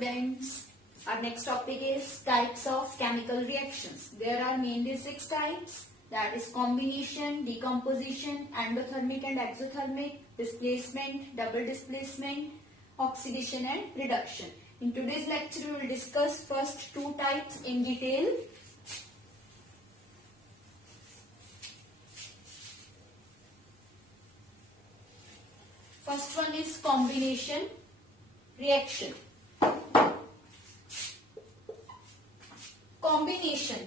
students. Our next topic is types of chemical reactions. There are mainly 6 types, that is combination, decomposition, endothermic and exothermic, displacement, double displacement, oxidation and reduction. In today's lecture we will discuss first 2 types in detail. First one is combination reaction.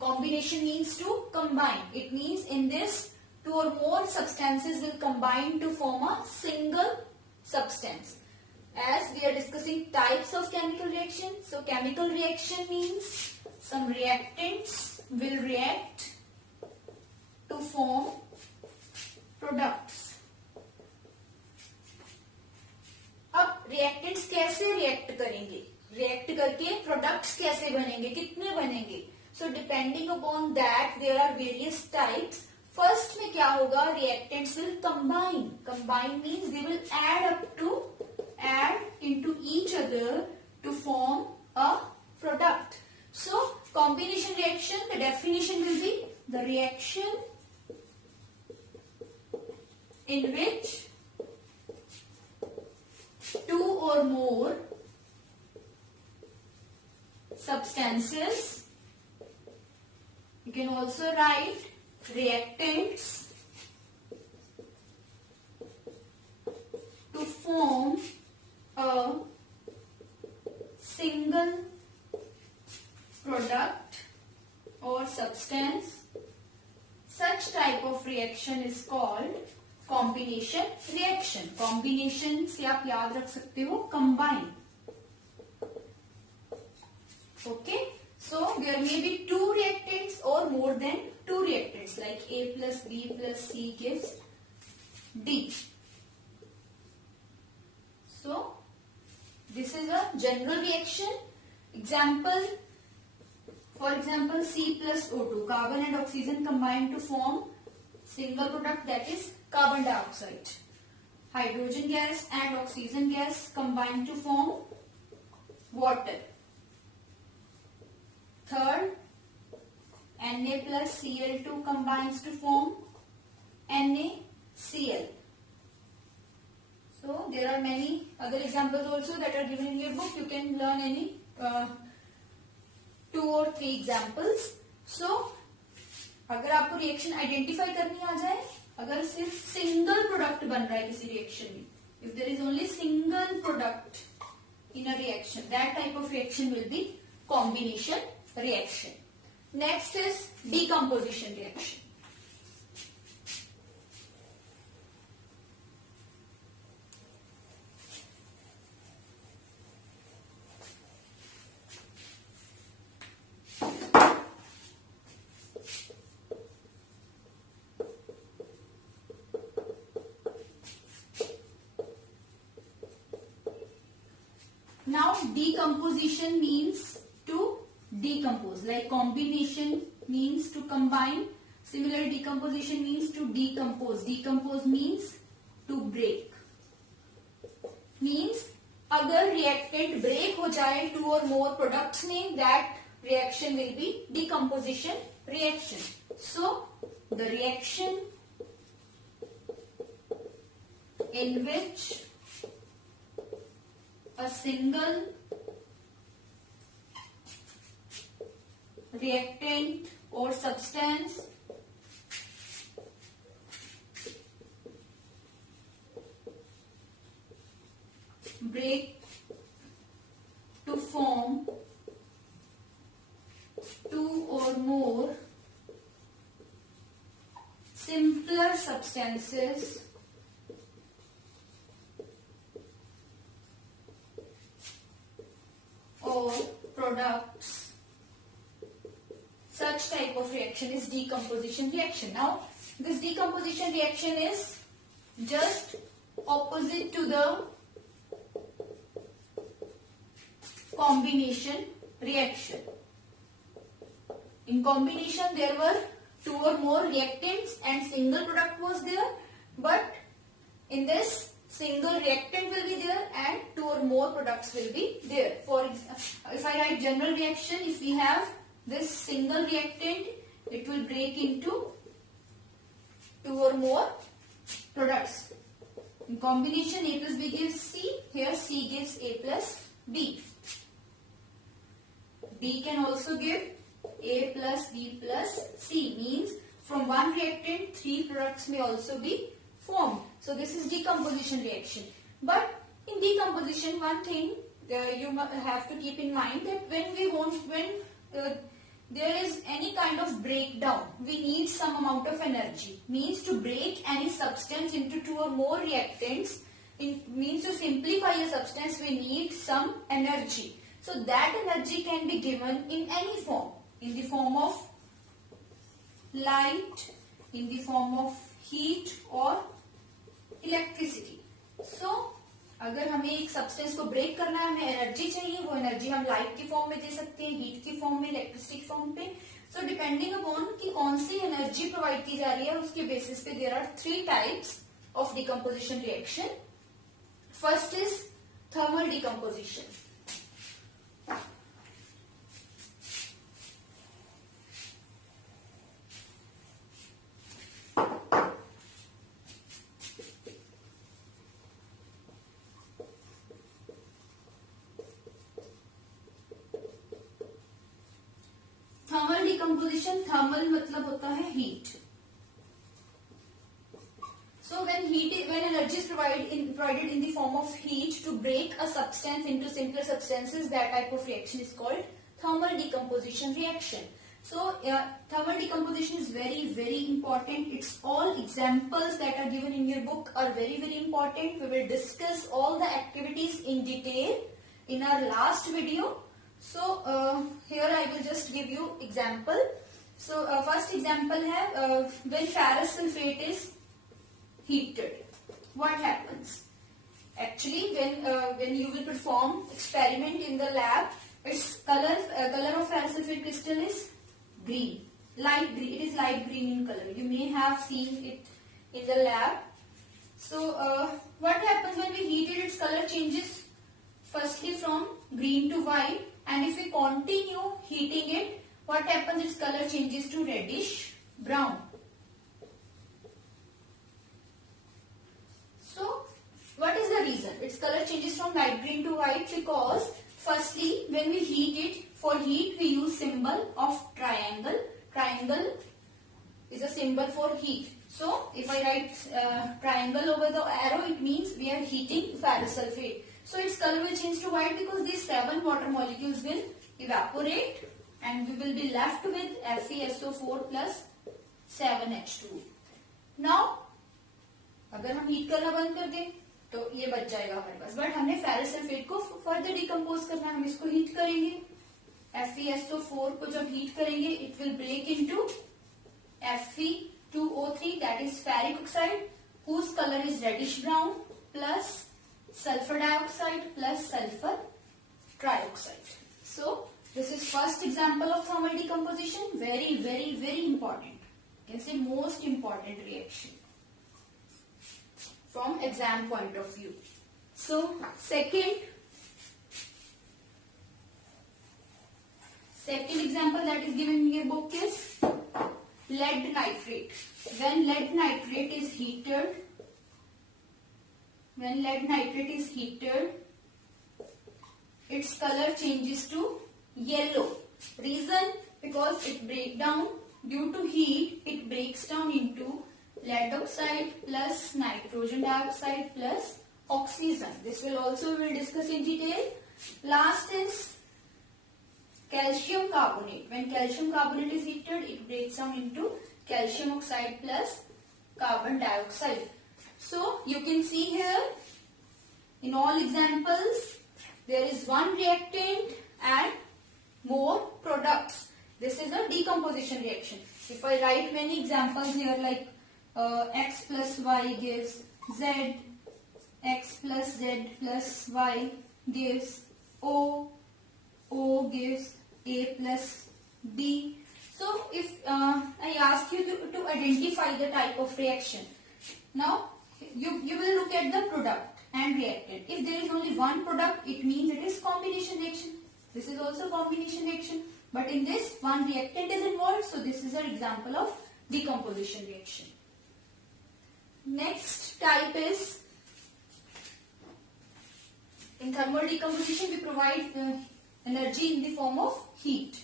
Combination means to combine. It means in this 2 or more substances will combine to form a single substance. As we are discussing types of chemical reaction, so chemical reaction means some reactants will react to form products. अब reactants कैसे react करेंगे, react करके products कैसे बनेंगे, कितने बनेंगे? So depending upon that there are various types. First में क्या होगा, reactants will combine. Combine means they will add into each other to form a product. So combination reaction, the definition will be the reaction in which 2 or more substances, you can also write reactants, to form a single product or substance. Such type of reaction is called combination reaction. Combination से आप याद रख सकते हो combine. Okay, so there may be 2 reactants or more than 2 reactants, like A plus B plus C gives D. So this is a general reaction. Example, for example, C plus O2, carbon and oxygen combine to form single product, that is carbon dioxide. Hydrogen gas and oxygen gas combine to form water. Third, Na plus Cl2 combines to form NaCl. So there are many other examples also that are given in your book. You can learn any 2 or 3 examples. So अगर आपको reaction identify करनी आ जाए, अगर सिर्फ single product बन रहा है किसी रिएक्शन में, if there is only single product in a reaction, that type of reaction will be combination reaction. Next is decomposition reaction. Now decomposition means to decompose, like combination means to combine. Similarly, decomposition means to decompose. Decompose means to break. Means अगर reactant break हो जाए 2 or more products में, that reaction will be decomposition reaction. So the reaction in which a single reactant or substance break to form 2 or more simpler substances or products. Such type of reaction is decomposition reaction. Now this decomposition reaction is just opposite to the combination reaction. In combination there were 2 or more reactants and single product was there, but in this single reactant will be there and two or more products will be there. For if I write general reaction, if we have this single reactant, it will break into two or more products. In combination, A plus B gives C. Here C gives A plus B. B can also give A plus B plus C. Means from one reactant, three products may also be formed. So this is decomposition reaction. But in decomposition, one thing you have to keep in mind that when there is any kind of breakdown, we need some amount of energy. Means to break any substance into two or more reactants, means to simplify a substance, we need some energy. So that energy can be given in any form, in the form of light, in the form of heat or electricity. So अगर हमें एक substance को break करना है, हमें energy चाहिए, वो energy हम लाइट की फॉर्म में दे सकते हैं, हीट की फॉर्म में, इलेक्ट्रिसिटी की फॉर्म पे. सो डिपेंडिंग अपॉन कि कौन सी एनर्जी प्रोवाइड की जा रही है, उसके बेसिस पे there are three types of decomposition reaction. First is thermal decomposition. Thermal decomposition, thermal मतलब होता है heat. So when energy is provided in the form of heat to break a substance into simpler substances, that type of reaction is called thermal decomposition reaction. So thermal decomposition is very, very important. It's all examples that are given in your book are very, very important. We will discuss all the activities in detail in our last video. So here I will just give you example. So first example है when ferrous sulfate is heated, what happens? Actually, when you will perform experiment in the lab, its color of ferrous sulfate crystal is green, light green. It is light green in color. You may have seen it in the lab. So what happens when we heat it? Its color changes firstly from green to white. And if we continue heating it, what happens? Its color changes to reddish brown. So, what is the reason? Its color changes from light green to white because firstly, when we heat it, for heat we use symbol of triangle. Triangle is a symbol for heat. So, if I write triangle over the arrow, it means we are heating ferrous sulfate. So its color will change to white because these 7 water molecules will evaporate and we will be left with FeSO4 plus 7H2. Now, अगर हम heat करना बंद कर दें तो ये बच जाएगा हमारे पास. बट हमने फेरस सल्फेट को फर्दर डिकम्पोज करना है, हम इसको हीट करेंगे. FeSO4 को जब हीट करेंगे, it will break into Fe2O3, that is ferric oxide, whose color is reddish brown, plus sulfur dioxide plus sulfur trioxide. So this is first example of thermal decomposition. Very, very, very important. You can say most important reaction from exam point of view. So second example that is given in your book is lead nitrate. When lead nitrate is heated, its color changes to yellow. Reason? Because it breaks down, due to heat, it breaks down into lead oxide plus nitrogen dioxide plus oxygen. This will also we will discuss in detail. Last is calcium carbonate. When calcium carbonate is heated, it breaks down into calcium oxide plus carbon dioxide. So you can see here in all examples there is one reactant and more products. This is a decomposition reaction. If I write many examples here like X plus Y gives Z, X plus Z plus Y gives O, O gives A plus B. So if I ask you to identify the type of reaction. Now you will look at the product and reactant. If there is only one product, it means it is combination reaction. This is also combination reaction. But in this, one reactant is involved, so this is an example of decomposition reaction. Next type is, in thermal decomposition, we provide energy in the form of heat.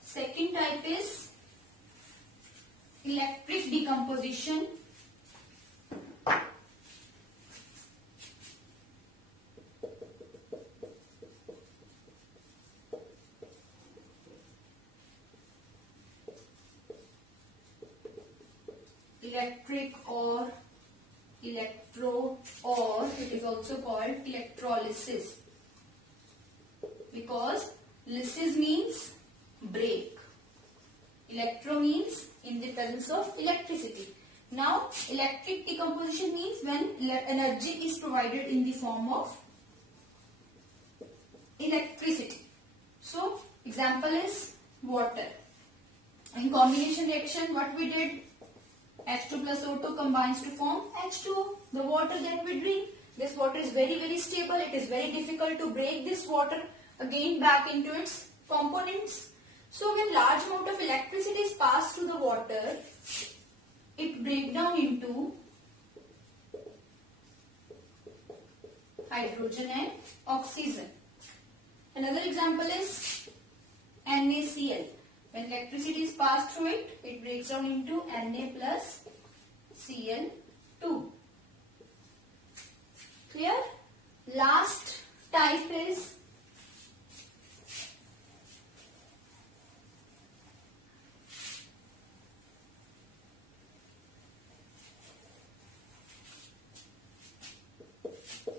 Second type is electric decomposition. Electric or electro, or it is also called electrolysis, because lysis means break, electro means in the presence of electricity. Now electric decomposition means when energy is provided in the form of electricity. So example is water. In combination reaction, what we did, H2 plus O2 combines to form H2O, the water that we drink. This water is very stable. It is very difficult to break this water again back into its components. So when large amount of electricity is passed through the water, it breaks down into hydrogen and oxygen. Another example is NaCl. When electricity is passed through it, it breaks down into Na plus Cl2. Clear? Last type is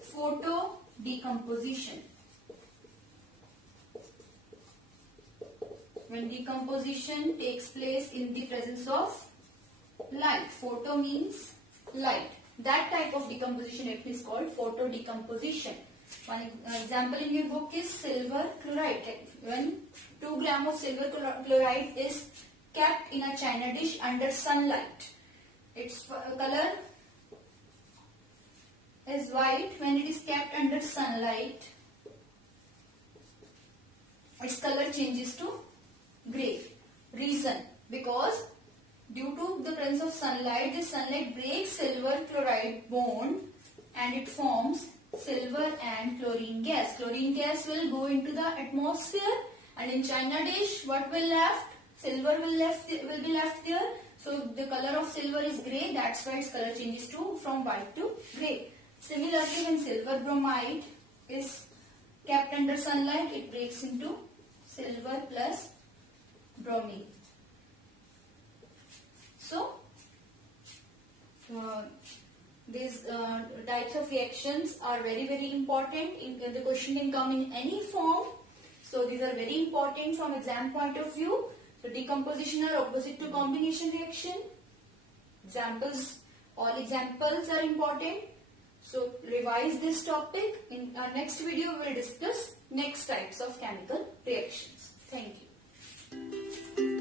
photo decomposition. When decomposition takes place in the presence of light. Photo means light. That type of decomposition is called photo decomposition. One example in your book is silver chloride. When 2 grams of silver chloride is kept in a china dish under sunlight, its color is white. When it is kept under sunlight, its color changes to grey. Reason, because due to the presence of sunlight, this sunlight breaks silver chloride bond and it forms silver and chlorine gas. Chlorine gas will go into the atmosphere, and in china dish, what will left? Silver will be left there. So the color of silver is grey. That's why its color changes from white to grey. Similarly, when silver bromide is kept under sunlight, it breaks into silver plus bromine. So these types of reactions are very important. The question can come in any form. So these are very important from exam point of view. So decomposition are opposite to combination reaction. Examples, all examples are important. So revise this topic. In our next video, we will discuss next types of chemical reactions. Thank you.